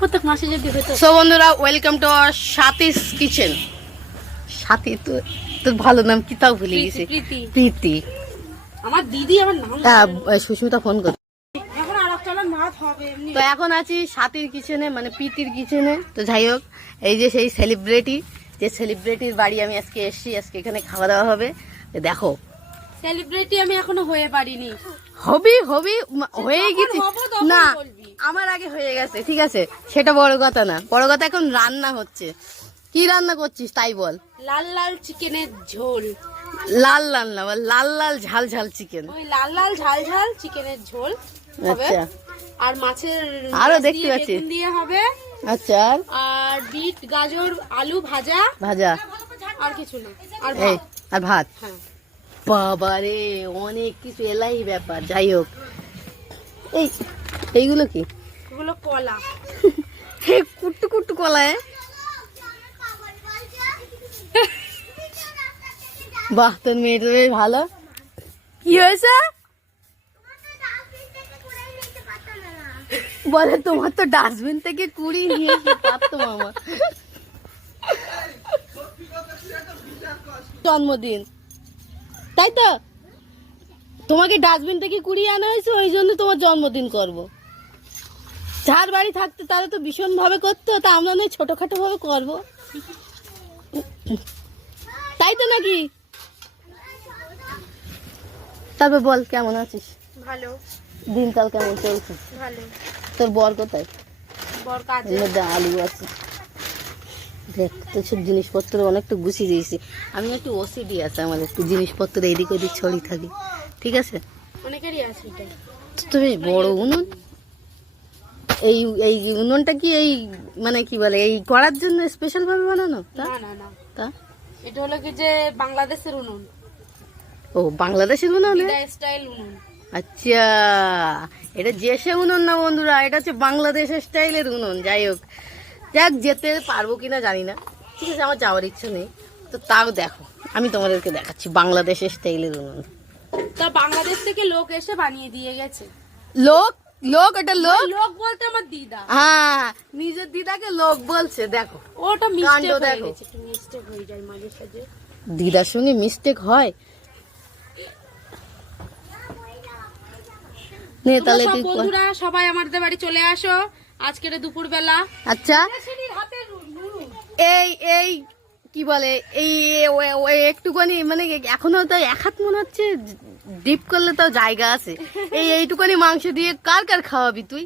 প্রত্যেক মাসে যদি হতো। সো বন্ধুরা, ওয়েলকাম টু আওয়ার সাথীস কিচেন। সাথী তো তোর ভালো নাম কি তাও ভুলে গেছি। প্রীতি। আমার দিদি আমার নাম সুস্মিতা ফোন কর। এখন আর একটা নাচ হবে এমনি। তো এখন আছি সাথীর কিচেনে, মানে প্রীতির কিচেনে। তো যাই হোক, এই যে সেই সেলিব্রিটি, যে সেলিব্রিটির বাড়ি আমি আজকে এসেছি। আজকে এখানে খাওয়া দাওয়া হবে। দেখো, সেলিব্রিটি আমি এখনো হয়ে পারিনি। হবি হয়ে গেছি না, বলবি। আমার আগে হয়ে গেছে, ঠিক আছে, সেটা বড় কথা না। বড় কথা এখন রান্না হচ্ছে। কি রান্না করছিস তাই বল। লাল লাল চিকেনের ঝোল। লাল লাল না, লাল লাল ঝাল ঝাল চিকেন। ওই লাল লাল ঝাল ঝাল চিকেনের ঝোল হবে। আচ্ছা, আর মাছের আরো মাছ দেখতে দিয়ে পাচ্ছি। বেগুন দিয়ে হবে। আচ্ছা, আর বিট গাজর আলু ভাজা। ভাজা। আর কিছু না। আর এই ভাত। আর ভাত। হ্যাঁ। বাবারে, অনেক কিছু এলাই ব্যাপার। যাই হোক, এইগুলো কি? এগুলো কলা। কুট্টু কুট্টু কলায়। বাহ, তোর মেয়েটা বেশ ভালো। কি হয়েছে বলে? তোমার তো ডাস্টবিন থেকে কুড়ি নিয়ে পারতাম আমার। জন্মদিন, তাই তো? তোমাকে ডাস্টবিন থেকে কুড়িয়ে আনা হয়েছে, ওই জন্য তোমার জন্মদিন করব। যার বাড়ি থাকতে তারা তো ভীষণ ভাবে করতো, তা আমরা নয় ছোটখাটো ভাবে করবো, তাই তো নাকি? তারপর বল, কেমন আছিস? ভালো। দিনকাল কেমন চলছে? ভালো। তোর বর কোথায়? বর কাজে। এর মধ্যে আলু আছে। দেখ, তো সব জিনিসপত্র অনেকটা গুছিয়ে দিয়েছি। আমি একটু ওসিডি আছে আমার, একটু জিনিসপত্র এদিক ওদিক ছড়িয়ে থাকি, ঠিক আছে? অনেকেরই আছে এটা। তো বেশ বড় উনুন। এই এই উনুনটা কি এই মানে কি বলে, এই করার জন্য স্পেশাল ভাবে বানানো? না না না, তা এটা হলো কি যে বাংলাদেশের উনুন। ও, বাংলাদেশের উনুন? বিদা স্টাইল উনুন। আচ্ছা, এটা জেসে উনুন না বন্ধুরা, এটা হচ্ছে বাংলাদেশের স্টাইলের উনুন। যাই হোক, যাক, যেতে পারবো কিনা জানি না, ঠিক আছে, আমার যাওয়ার ইচ্ছা নেই। তো তাও দেখো, আমি তোমাদেরকে দেখাচ্ছি বাংলাদেশের স্টাইলের উনুন। তা বাংলাদেশ থেকে লোক এসে বানিয়ে দিয়ে গেছে। লোক? লোক? এটা লোক? লোক বলতে আমার দিদা। হ্যাঁ, নিজের দিদাকে লোক বলছে। দেখো, ওটা কাণ্ড মিস্টেক হয়ে দেখো। গেছে, একটু মিস্টেক হয়ে যায় মাঝে সাঝে। দিদার সঙ্গে মিস্টেক হয়? নে তোমরা তাহলে সব তুই কর। বন্ধুরা সবাই আমাদের বাড়ি চলে আসো আজকের দুপুর বেলা। আচ্ছা, এই এই কি বলে, এই একটুখানি মানে এখনো তো এক হাত মনে হচ্ছে, ডিপ করলে তাও জায়গা আছে। এইটুখানি মাংস দিয়ে কার কার খাওয়াবি তুই?